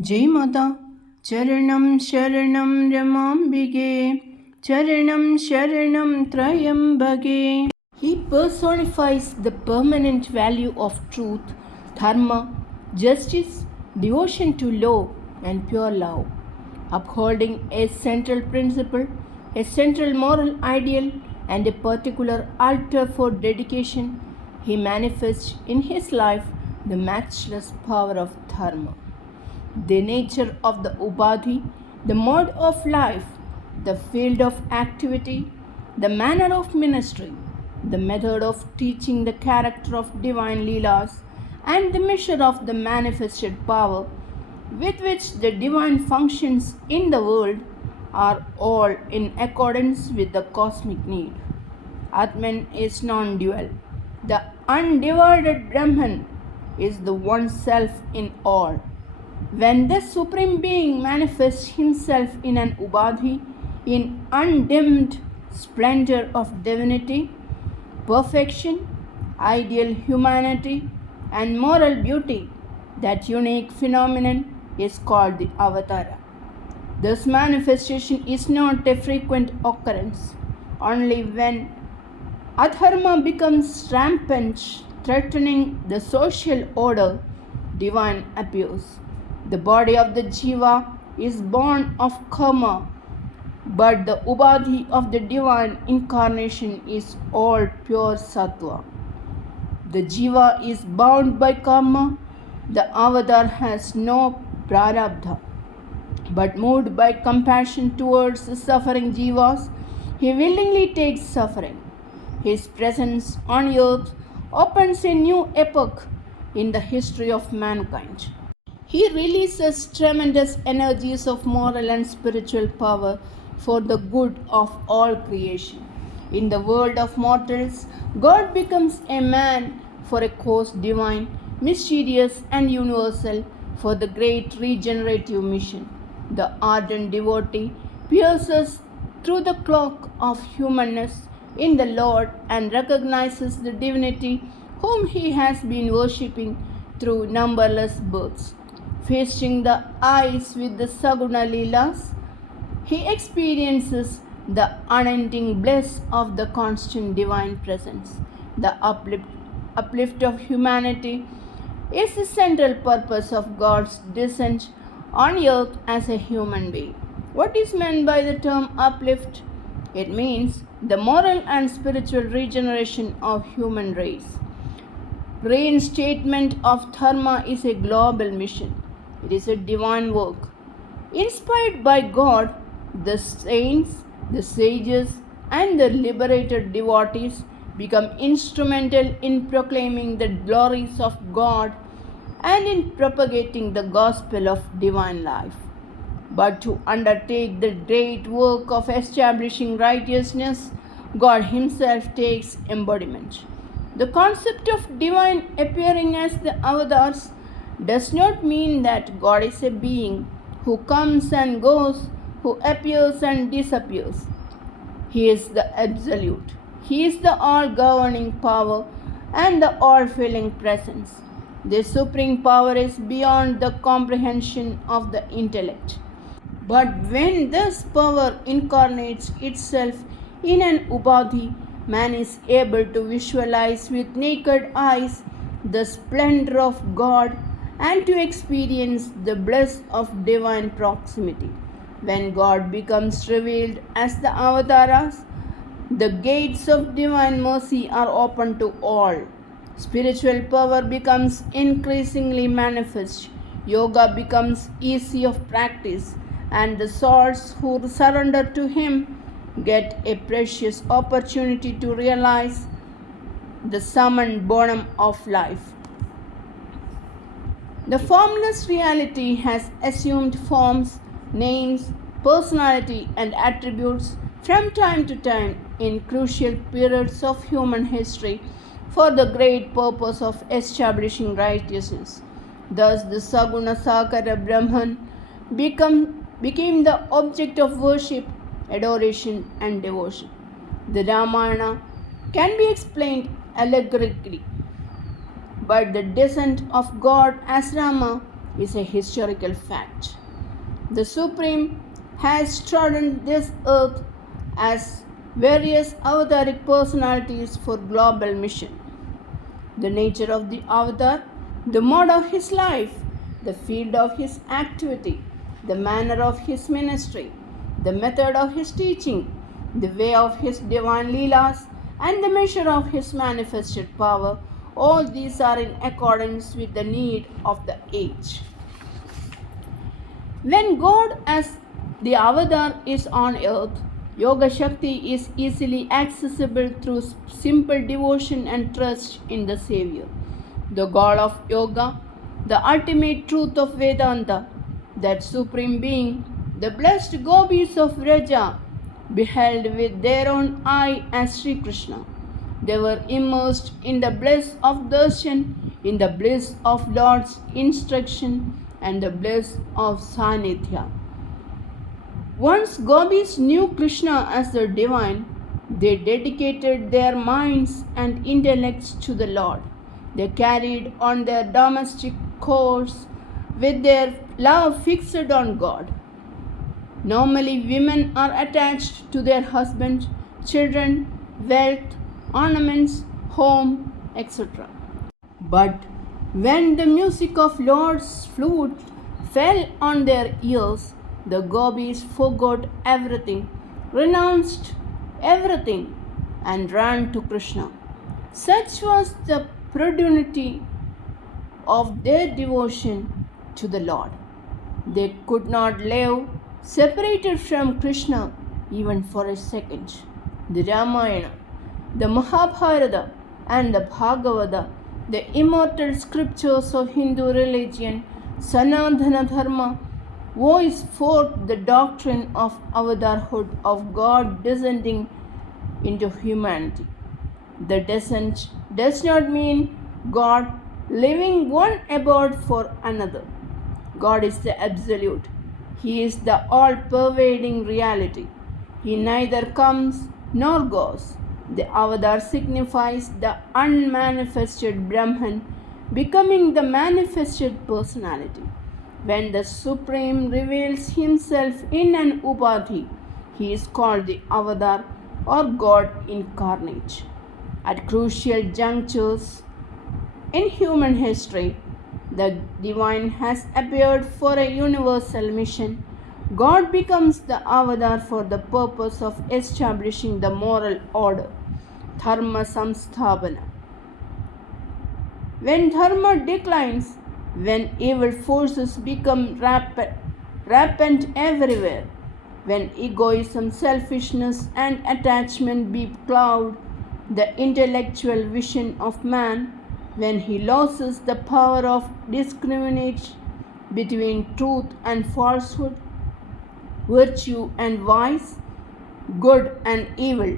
जय माता। चरणं शरणं रमाम्बिके, चरणं शरणं त्रयम्बके. He personifies the permanent value of truth, dharma, justice, devotion to law, and pure love. Upholding a central principle, a central moral ideal, and a particular altar for dedication, he manifests in his life the matchless power of dharma. The nature of the Upadhi, the mode of life, the field of activity, the manner of ministry, the method of teaching, the character of divine Leelas, and the measure of the manifested power with which the divine functions in the world are all in accordance with the cosmic need. Atman is non dual. The undivided Brahman is the one self in all. When the Supreme Being manifests himself in an Ubadhi, in undimmed splendor of divinity, perfection, ideal humanity, and moral beauty, that unique phenomenon is called the Avatara. This manifestation is not a frequent occurrence. Only when adharma becomes rampant, threatening the social order, divine appears. The body of the jiva is born of karma, but the ubadhi of the divine incarnation is all pure sattva. The jiva is bound by karma, the avatar has no prarabdha, but moved by compassion towards the suffering jivas, he willingly takes suffering. His presence on earth opens a new epoch in the history of mankind. He releases tremendous energies of moral and spiritual power for the good of all creation. In the world of mortals, God becomes a man for a cause divine, mysterious, and universal for the great regenerative mission. The ardent devotee pierces through the cloak of humanness in the Lord and recognizes the divinity whom he has been worshipping through numberless births. Feasting the eyes with the Saguna Leelas, he experiences the unending bliss of the constant divine presence. The uplift of humanity is the central purpose of God's descent on earth as a human being. What is meant by the term uplift? It means the moral and spiritual regeneration of human race. Reinstatement of dharma is a global mission. It is a divine work. Inspired by God, the saints, the sages, and the liberated devotees become instrumental in proclaiming the glories of God and in propagating the gospel of divine life. But to undertake the great work of establishing righteousness, God Himself takes embodiment. The concept of divine appearing as the avatars does not mean that God is a being who comes and goes, who appears and disappears. He is the absolute. He is the all governing power and the all filling presence. The supreme power is beyond the comprehension of the intellect. But when this power incarnates itself in an Upadhi, man is able to visualize with naked eyes the splendor of God and to experience the bliss of divine proximity. When God becomes revealed as the avatars, the gates of divine mercy are open to all. Spiritual power becomes increasingly manifest. Yoga becomes easy of practice, and the souls who surrender to Him get a precious opportunity to realize the sum and bonum of life. The formless reality has assumed forms, names, personality, and attributes from time to time in crucial periods of human history for the great purpose of establishing righteousness. Thus, the Saguna Sakara Brahman became the object of worship, adoration, and devotion. The Ramayana can be explained allegorically, but the descent of God as Rama is a historical fact. The Supreme has trodden this earth as various avataric personalities for global mission. The nature of the avatar, the mode of his life, the field of his activity, the manner of his ministry, the method of his teaching, the way of his divine leelas, and the measure of his manifested power, all these are in accordance with the need of the age. When God as the avatar is on earth, Yoga Shakti is easily accessible through simple devotion and trust in the Savior, the God of Yoga, the ultimate truth of Vedanta, that Supreme Being, the blessed gopis of Vraja beheld with their own eye as Sri Krishna. They were immersed in the bliss of darshan, in the bliss of Lord's instruction, and the bliss of Sanithya. Once gopis knew Krishna as their divine, they dedicated their minds and intellects to the Lord. They carried on their domestic course with their love fixed on God. Normally, women are attached to their husband, children, wealth, ornaments, home, etc. But when the music of Lord's flute fell on their ears, the gopis forgot everything, renounced everything, and ran to Krishna. Such was the prodigality of their devotion to the Lord. They could not live separated from Krishna even for a second. The Ramayana, the Mahabharata, and the Bhagavata, the immortal scriptures of Hindu religion, Sanatana Dharma, voice forth the doctrine of avatarhood of God descending into humanity. The descent does not mean God living one abode for another. God is the absolute. He is the all-pervading reality. He neither comes nor goes. The avatar signifies the unmanifested Brahman becoming the manifested personality. When the Supreme reveals himself in an upadhi, he is called the avatar or God incarnate. At crucial junctures in human history, the divine has appeared for a universal mission. God becomes the avatar for the purpose of establishing the moral order, dharma samsthabana. When dharma declines, when evil forces become rampant everywhere, when egoism, selfishness, and attachment becloud the intellectual vision of man, when he loses the power of discrimination between truth and falsehood, virtue and vice, good and evil,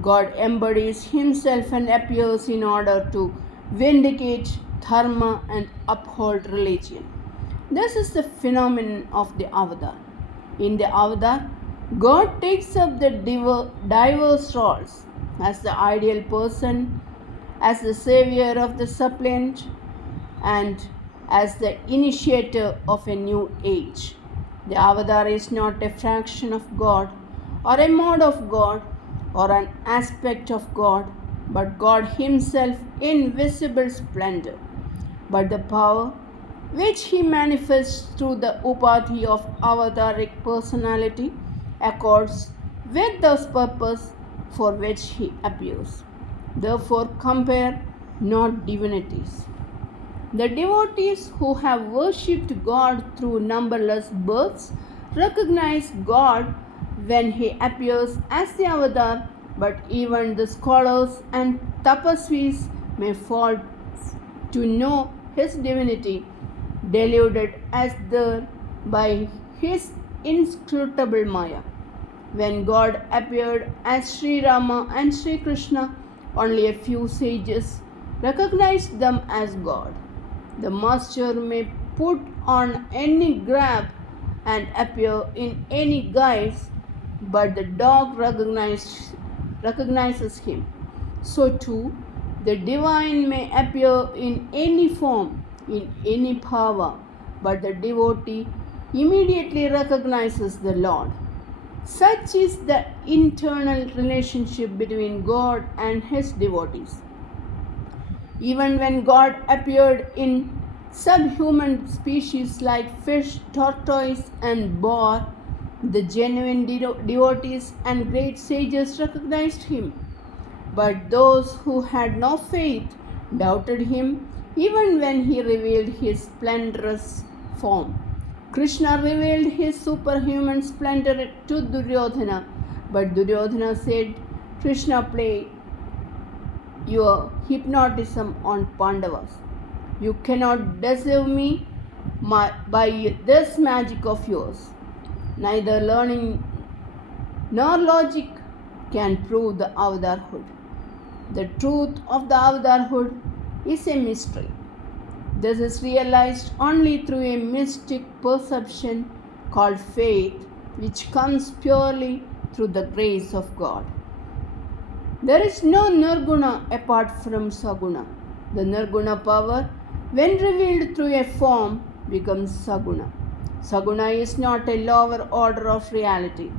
God embodies himself and appears in order to vindicate dharma and uphold religion. This is the phenomenon of the avatar. In the avatar, God takes up the diverse roles as the ideal person, as the savior of the suppliant, and as the initiator of a new age. The avatar is not a fraction of God or a mode of God or an aspect of God, but God himself in visible splendor. But the power which he manifests through the upadhi of avataric personality accords with the purpose for which he appears. Therefore, compare not divinities. The devotees who have worshipped God through numberless births recognize God when he appears as the avatar, but even the scholars and tapasvis may fall to know his divinity, deluded as there by his inscrutable Maya. When God appeared as Sri Rama and Sri Krishna, only a few sages recognized them as God. The master may put on any garb and appear in any guise, but the dog recognizes him. So too, the divine may appear in any form, in any power, but the devotee immediately recognizes the Lord. Such is the internal relationship between God and his devotees. Even when God appeared in subhuman species like fish, tortoise, and boar, the genuine devotees and great sages recognized him. But those who had no faith doubted him even when he revealed his splendorous form. Krishna revealed his superhuman splendor to Duryodhana, but Duryodhana said, Krishna played your hypnotism on Pandavas. You cannot deceive me by this magic of yours. Neither learning nor logic can prove the avatarhood. The truth of the avatarhood is a mystery. This is realized only through a mystic perception called faith, which comes purely through the grace of God. There is no Nirguna apart from Saguna. The Nirguna power, when revealed through a form, becomes Saguna. Saguna is not a lower order of reality.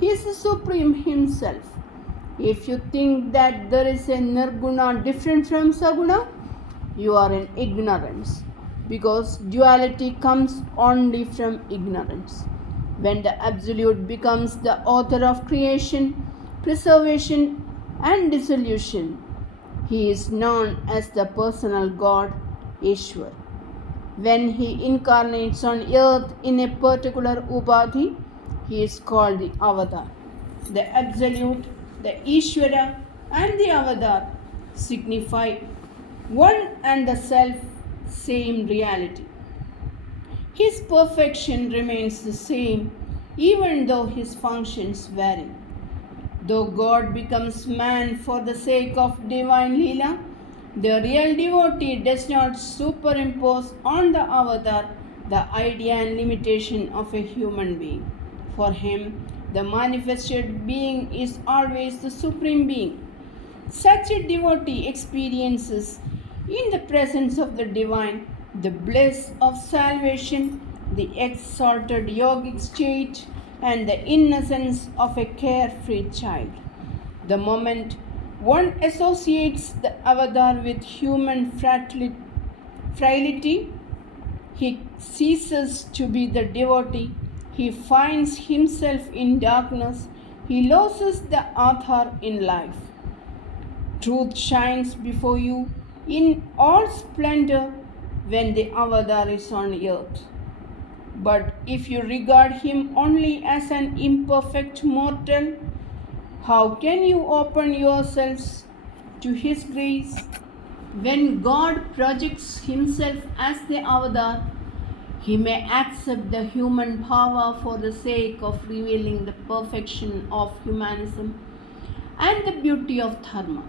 He is the Supreme Himself. If you think that there is a Nirguna different from Saguna, you are in ignorance, because duality comes only from ignorance. When the Absolute becomes the author of creation, preservation, and dissolution, he is known as the personal God, Ishwar. When he incarnates on earth in a particular Upadhi, he is called the Avatar. The Absolute, the Ishvara, and the Avatar signify one and the self same reality. His perfection remains the same even though his functions vary. Though God becomes man for the sake of divine Leela, the real devotee does not superimpose on the avatar the idea and limitation of a human being. For him, the manifested being is always the supreme being. Such a devotee experiences in the presence of the divine the bliss of salvation, the exalted yogic state, and the innocence of a carefree child. The moment one associates the avatar with human frailty, he ceases to be the devotee. He finds himself in darkness. He loses the author in life. Truth shines before you in all splendor when the avatar is on earth. But if you regard him only as an imperfect mortal, how can you open yourselves to his grace? When God projects himself as the avatar, he may accept the human power for the sake of revealing the perfection of humanism and the beauty of dharma.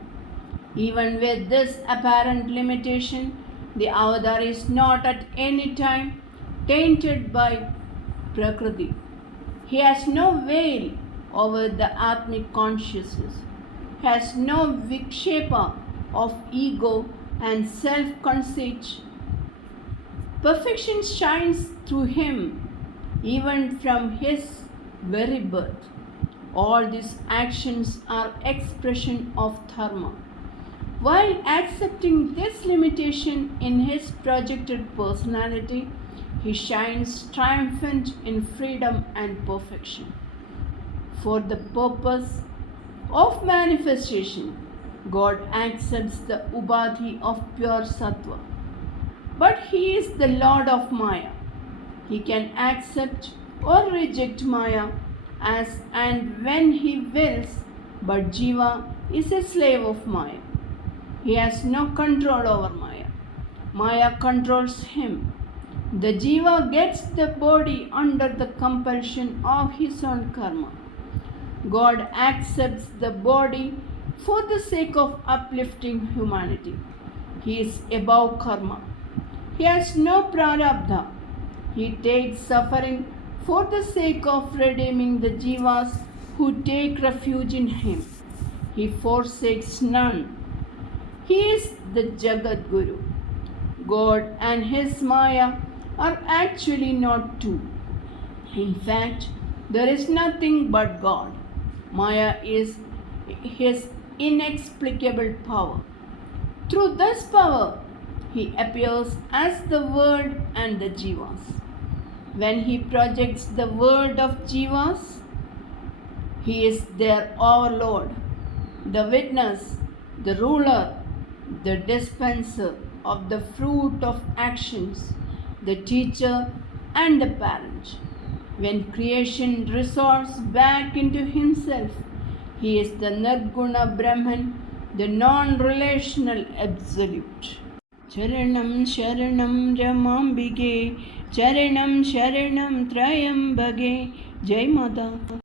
Even with this apparent limitation, the avatar is not at any time tainted by Prakriti. He has no veil over the Atmic consciousness, has no vikshepa of ego and self-conceit. Perfection shines through him even from his very birth. All these actions are expression of dharma. While accepting this limitation in his projected personality, he shines triumphant in freedom and perfection. For the purpose of manifestation, God accepts the Ubadhi of pure Sattva. But he is the Lord of Maya. He can accept or reject Maya as and when he wills, but Jiva is a slave of Maya. He has no control over Maya. Maya controls him. The Jiva gets the body under the compulsion of his own karma. God accepts the body for the sake of uplifting humanity. He is above karma. He has no prarabdha. He takes suffering for the sake of redeeming the jivas who take refuge in him. He forsakes none. He is the Jagat Guru. God and his Maya are actually not two. In fact, there is nothing but God. Maya is his inexplicable power. Through this power, he appears as the Word and the Jivas. When he projects the word of Jivas, he is their overlord, the witness, the ruler, the dispenser of the fruit of actions, the teacher and the parent. When creation resorts back into himself, he is the Nirguna Brahman, the non-relational absolute. Charanam Sharanam Ramambige, Charanam Sharanam Trayambage. Jai Mata.